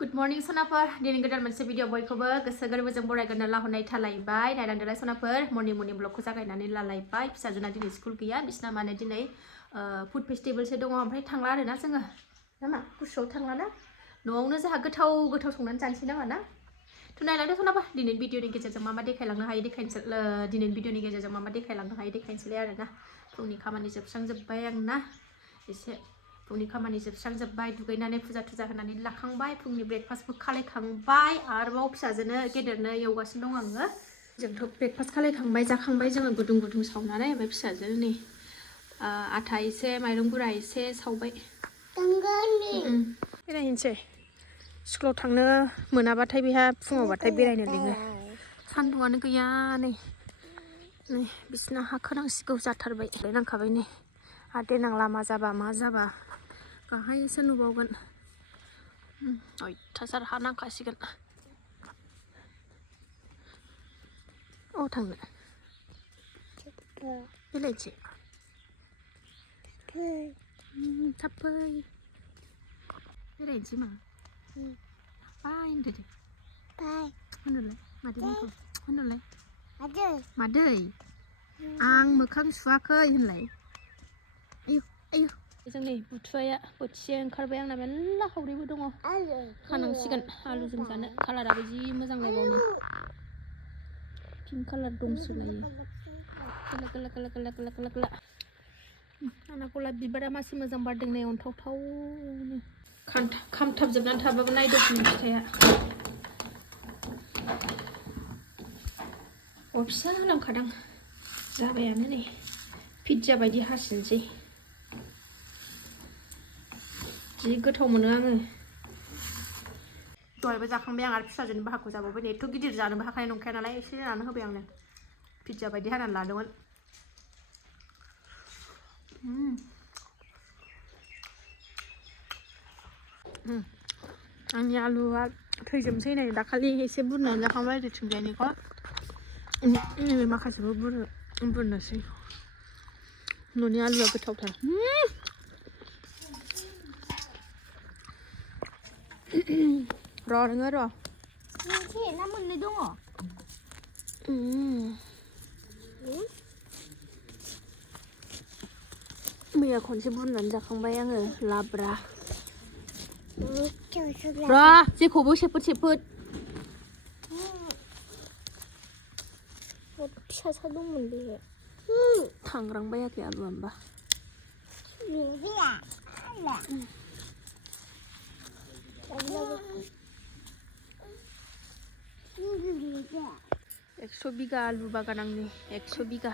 Good morning sonaफोर दिनै गोदान मोनसे भिडिअ बयखौबो गोसो गोरबोजों बरायगोरनो लाहरनाय थालायबाय नायलांदोलाय सोनाफोर मर्निं ब्लगखौ जागायनानै लालायबाय फिसाजोना दिनै स्कुल गैया बिसना माने दिनै फुड फेस्टिवलसो दङ ओमफ्राय थांला आरोना जोङो नामा गुसुआव थांला ना न'आवनो जोंहा गोथाव संनानै जानोसै नामा ना थ' नायलांदो सोनाफोर दिनै भिडिअनि गेजेरजों मा देखायलांनो हायो देखायनोसै दिनै भिडिअनि गेजेरजों मा देखायलांनो हायो देखायनोसैलाय आरोना फुंनि खामानि जोबस्रांजोब्बाय आंना एसे फुंनि खामानि जोबस्रांजोब्बाय दुगैनानै फुजा होनानै लाखांबाय फुंनि ब्रेकफास्टबो खालायखांबाय आरोबाव फिसाजोनो गेदेरनो एवगासिनो दं आङो जोंथ' ब्रेकफास्ट खालायखांबाय जाखांबाय जोङो गुदुं सावनानै ओमफ्राय फिसाजोनो नै आथा एसे माइरं गुरा एसे सावबाय बेरायहैनोसै स्कुलाव थांनो मोनाबाथाय बेहा फुङावबाथाय बेरायनो लिङो सान्दुङानो गैया नै बिसिना हा खोनांसिगौ जाथारबाय नांखाबाय नै आरो देनां लामा जाबा मा जाबा गाहायसो नुबावगोन अयथासार हा नांखासिगोन अ थांनो बेलायनोसै थाब फै बेरायनोसै मा बाय होनदो दे होनदोलाय मादै मुंखौ होनदोलाय मादै आं मोखां सुवाखै होनलाय आयु जों नै बुथुवाया बोथिसे ओंखारबाय आंना मेल्ला हावरिबो दङ खानांसिगोन आलुजों जानो कालाराबो जि मोजां नायबावनो पिंक कालार दंसोलायो गोला आंना गलाब बिबारा मासे मोजां बारदों नै अन्थावथावनो खामथाबजोबनानै थाबाबो नायदोफिन फिथाइया फिसा होलांखादां जाबायानो नै पिज्जा बायदि हासिनोसै जि गोथाव मोनो आङो दहायबो जाखांबाय आं आरो फिसाजोनि बाहागखौ जाबावबाय एथ' गिदिर जानोबो हाखानाय नंखाया नालाय एसे जानो होबाय आंनो पिज्जा बायदि हानानै लादोंमोन आंनि आलुआ थैजोबनोसै नै दाखालि एसे बुरनानै जाखांबाय ओरैथिंजायनिखौ नैबे माखासेबो बुरनोसै न'नि आलुआ गोथावथार नोङो मोनसे ना मोननै दङ मैया खनसे बुरनानै जाखांबाय आङो लाब्रा जेखौबो सेफोद फिसा दंमोन बे थांग्रांबायाखै आलुआ होमबा एकस' बिगा आलु बागान आंनि 100 बिगा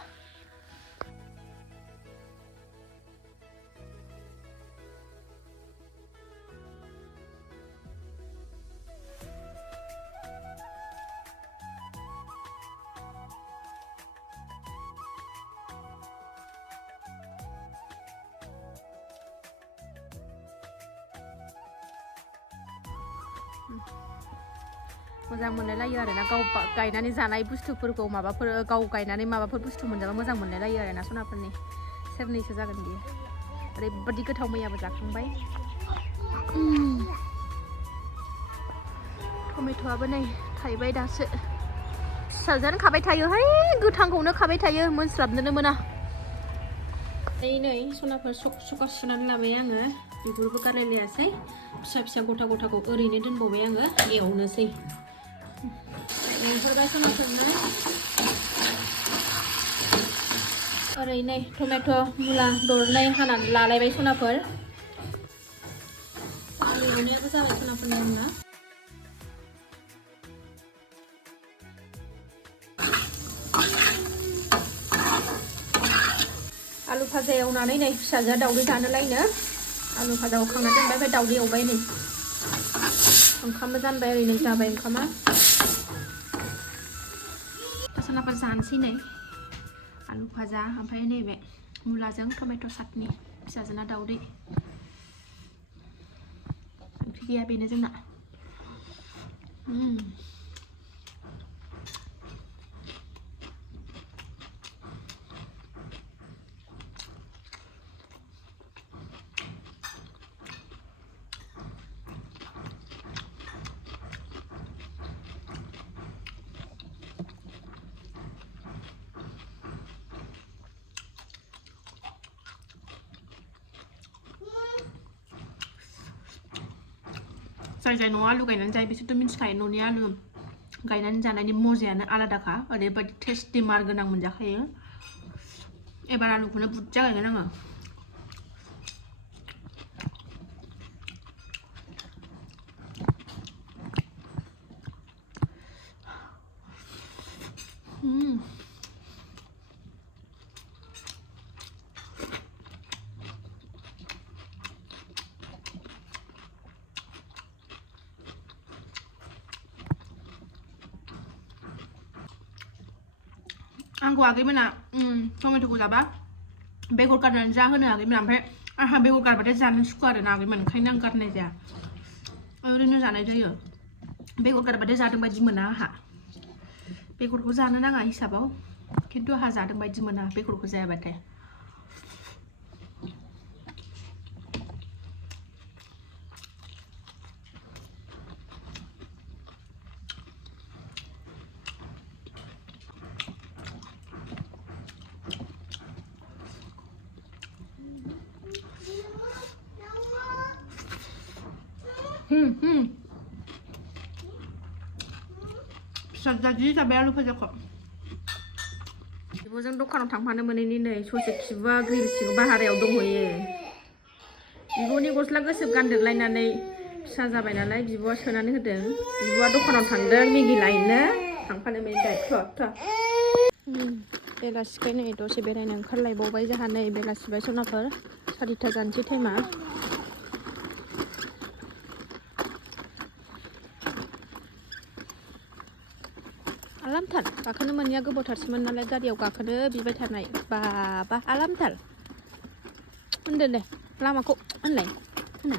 मोजां मोनलायलायो आरोना गाव गायनानै जानाय बुस्थुफोरखौ माबाफोर गाव गायनानै माबाफोर बुस्थु मोनजाबा मोजां मोनलायलायो आरोना सनाफोरनि सेरनैसो जागोन बियो ओरैबायदि गोथाव मैयाबो जाखांबाय टमेट'आबो नै थाइबाय दासो फिसाजोआनो खाबाय थायोहाय गोथांखौनो खाबाय थायो मोनस्लाबनोनो मोना नै सनाफोर सका सुनानै लाबाय आङो बिगुरबो गारलायलायासै फिसा गथाखौ ओरैनो दोनबावबाय आङो एवनोसै ओंखारबाय सनाफोरनो ओरै नै टमेट' मुला दरनै हानानै लालायबाय सनाफोर आलु एवनायाबो जाबाय सनाफोरनि आंना आलु भाजा एवनानै नै फिसाजोआ दावदै जानोलायनो आलु भाजा एवखांना दोनबाय ओमफ्राय दावदै एवबाय नै ओंखामबो जानबाय ओरैनो जाबाय ओंखामा सनाफोर जानोसै नै आलु भाजा ओमफ्राय नैबे मुलाजों टमेट' चाटनि फिसाजोना दावदै ओंख्रि गैया बेनो जोंना जाय न'आव आलु गायनानै जायो बिसोरथ' मिन्थिखायो न'नि आलु गायनानै जानायनि मजायानो आलादाखा ओरैबायदि टेस्टि मार गोनां मोनजाखायो एबार आलुखौनो बुरजा गायगोन आङो आंखौ आगैमोना टमेट'खौ जाबा बेगर गारनानै जाहोनो आगैमोना ओमफ्राय आंहा बेगर गारबाथाय जानो सुखुआ आरो ना आगैमोन ओंखायनो आं गारनाय जाया ओरैनो जानाय जायो बेगर गारबाथाय जादों बायदि मोना आंहा बेगरखौ जानो नाङा हिसाबाव खिन्थु आंहा जादों बायदि मोना बेगरखौ जायाबाथाय फिसाजाजि जाबाय आलु फाजाखौ बिब'जों दखानाव थांफानो मोनैनि नै ससे खिबुआ ग्रिल सिं बाहारायाव दंहैयो बिब'नि गस्ला गोसोम गानदेरलायनानै फिसा जाबाय नालाय बिब'आ सोनानै होदों बिब'आ दखानाव थांदों मेगि लायनो थांफानो मोनैखाय बेलासिखाय नै दसे बेरायनो ओंखारलायबावबाय जोंहा नै बेलासिबाय सनाफोर 4टा जानोसै टाइमा आलामथार गाखोनो मोनैया गोबावथारसैमोन नालाय गारियाव गाखोनो बिबाय थानाय बाबा आलामथार होनदो दे लामाखौ होनलाय होना